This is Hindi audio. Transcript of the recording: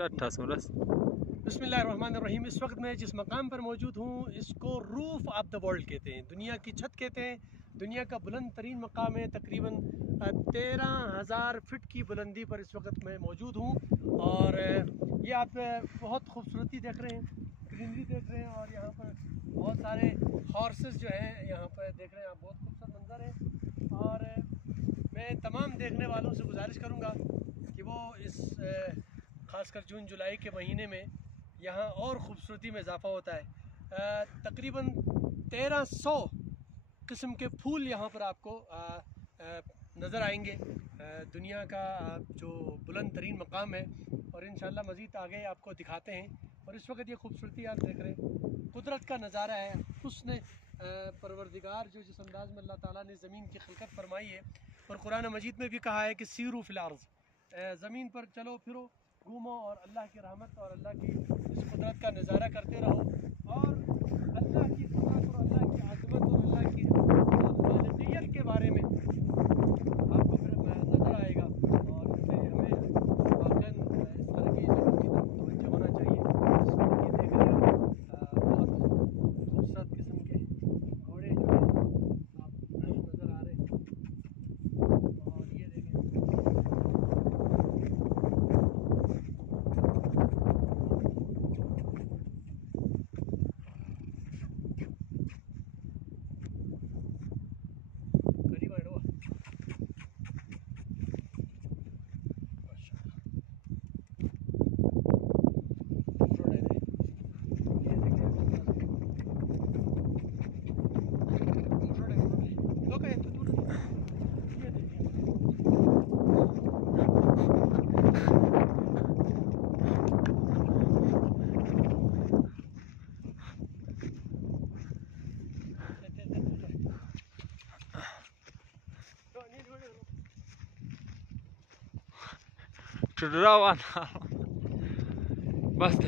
बिस्मिल्लाहिर्रहमानिर्रहीम। इस वक्त मैं जिस मकाम पर मौजूद हूँ इसको रूफ ऑफ द वर्ल्ड कहते हैं, दुनिया की छत कहते हैं। दुनिया का बुलंद तरीन मकाम है, तकरीबन 13,000 फिट की बुलंदी पर इस वक्त मैं मौजूद हूँ। और ये आप बहुत खूबसूरती देख रहे हैं, ग्रीनरी देख रहे हैं, और यहाँ पर बहुत सारे हॉर्सेस जो हैं यहाँ पर देख रहे हैं आप, बहुत खूबसूरत मंजर है। और मैं तमाम देखने वालों से गुजारिश करूँगा कि वो इस ख़ासकर जून जुलाई के महीने में यहाँ और ख़ूबसूरती में इजाफ़ा होता है। तकरीबन 1300 किस्म के फूल यहाँ पर आपको नज़र आएंगे। दुनिया का जो बुलंद तरीन मकाम है, और इंशाल्लाह मज़ीद आगे आपको दिखाते हैं। और इस वक्त ये खूबसूरती आप देख रहे हैं, कुदरत का नज़ारा है। हुस्न परवरदिगार जो जिस अंदाज़ में अल्लाह ताला ने ज़मीन की खिलकत फरमाई है, और कुरान मजीद में भी कहा है कि सीरू फिल अर्ज़, ज़मीन पर चलो फिरो, घूमो, और अल्लाह की रहमत और अल्लाह की इस कुदरत का नज़ारा करते रहो। और अल्लाह की कुदरत और अल्लाह की आज़मत और अल्लाह की खालिकियत के बारे में आपको फिर नज़र आएगा। और इससे हमें वाक़ई इस तरह की चीज़ों की तरफ तवज्जो होना चाहिए। इस वक्त ये देख रहे हैं बहुत खूबसूरत किस्म के घोड़े जो हैं आप नज़र आ रहे हैं। और ये देखें, करीब आए हुआ Çudravan. Bastı.